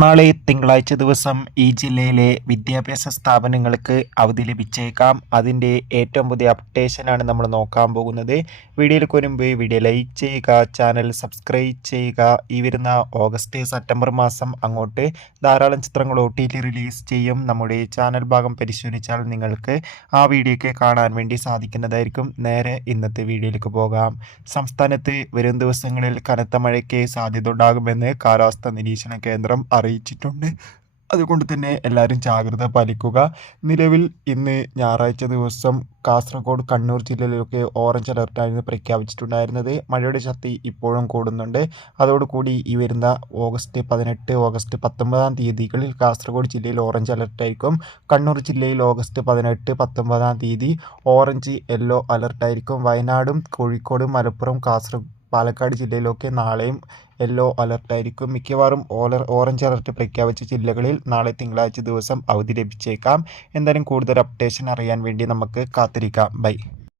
നാളെ തിങ്കളാഴ്ച ദിവസം ഈ ജില്ലയിലെ വിദ്യാഭ്യാസ സ്ഥാപനങ്ങൾക്ക് അവധി ലഭിച്ചേക്കാം. അതിൻ്റെ ഏറ്റവും പുതിയ അപ്ഡേഷനാണ് നമ്മൾ നോക്കാൻ പോകുന്നത്. വീഡിയോയിലേക്ക് മുൻപ് വീഡിയോ ലൈക്ക് ചെയ്യുക, ചാനൽ സബ്സ്ക്രൈബ് ചെയ്യുക. ഈ വരുന്ന ഓഗസ്റ്റ് സെപ്റ്റംബർ മാസം അങ്ങോട്ട് ധാരാളം ചിത്രങ്ങൾ OTT റിലീസ് ചെയ്യും. നമ്മുടെ ചാനൽ ഭാഗം പരിശോധിച്ചാൽ നിങ്ങൾക്ക് ആ വീഡിയോയ്ക്ക് കാണാൻ വേണ്ടി സാധിക്കുന്നതായിരിക്കും. നേരെ ഇന്നത്തെ വീഡിയോയിലേക്ക് പോകാം. സംസ്ഥാനത്ത് വരും ദിവസങ്ങളിൽ കനത്ത മഴയ്ക്ക് സാധ്യത ഉണ്ടാകുമെന്ന് കാലാവസ്ഥാ നിരീക്ഷണ കേന്ദ്രം അറിയിച്ചിട്ടുണ്ട്. അതുകൊണ്ട് തന്നെ എല്ലാവരും ജാഗ്രത പാലിക്കുക. നിലവിൽ ഇന്ന് ഞായറാഴ്ച ദിവസം കാസർഗോഡ്, കണ്ണൂർ ജില്ലയിലൊക്കെ ഓറഞ്ച് അലർട്ടായിരുന്നു പ്രഖ്യാപിച്ചിട്ടുണ്ടായിരുന്നത്. മഴയുടെ ശക്തി ഇപ്പോഴും കൂടുന്നുണ്ട്. അതോടുകൂടി ഈ വരുന്ന ഓഗസ്റ്റ് 18, ഓഗസ്റ്റ് 19 തീയതികളിൽ കാസർഗോഡ് ജില്ലയിൽ ഓറഞ്ച് അലർട്ടായിരിക്കും. കണ്ണൂർ ജില്ലയിൽ ഓഗസ്റ്റ് 18, 19 ഓറഞ്ച് യെല്ലോ അലർട്ടായിരിക്കും. വയനാടും കോഴിക്കോടും മലപ്പുറം, പാലക്കാട് ജില്ലയിലൊക്കെ നാളെയും യെല്ലോ അലർട്ടായിരിക്കും. മിക്കവാറും ഓറഞ്ച് അലർട്ട് പ്രഖ്യാപിച്ച ജില്ലകളിൽ നാളെ തിങ്കളാഴ്ച ദിവസം അവധി ലഭിച്ചേക്കാം. എന്തായാലും കൂടുതൽ അപ്ഡേഷൻ അറിയാൻ വേണ്ടി നമുക്ക് കാത്തിരിക്കാം. ബൈ.